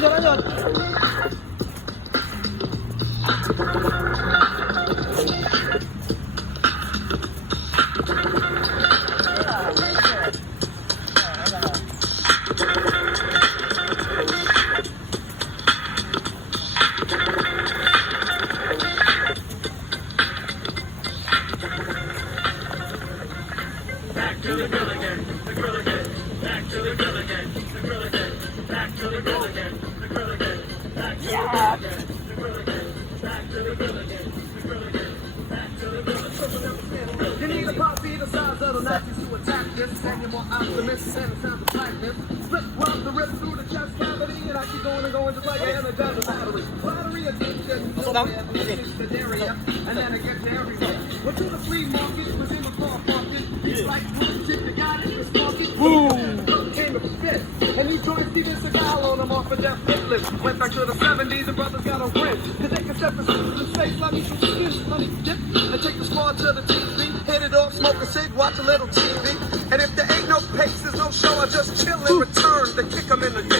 You need a posse the size of the Nazis to attack this, and you're more optimistic and it's time to practice. Rip, rub the rip through the chest cavity, and I keep going and going just like an energizer battery. Battery addiction, the area, and then it gets everywhere. But to the flea market, was in the car market. It's like bullshit, the guy that was talking. Boom! Came to fit, and you joined Steven Seagal on him off a death hit list. Went back to the 70s, and brothers got a win. Cause they can set the system and say, let me some skin, let me dip, and take the squad to the TV. Hit it off, smoke a cig, watch a little TV. And if there ain't no pace, there's no show, I just chill and return to kick 'em in the dick.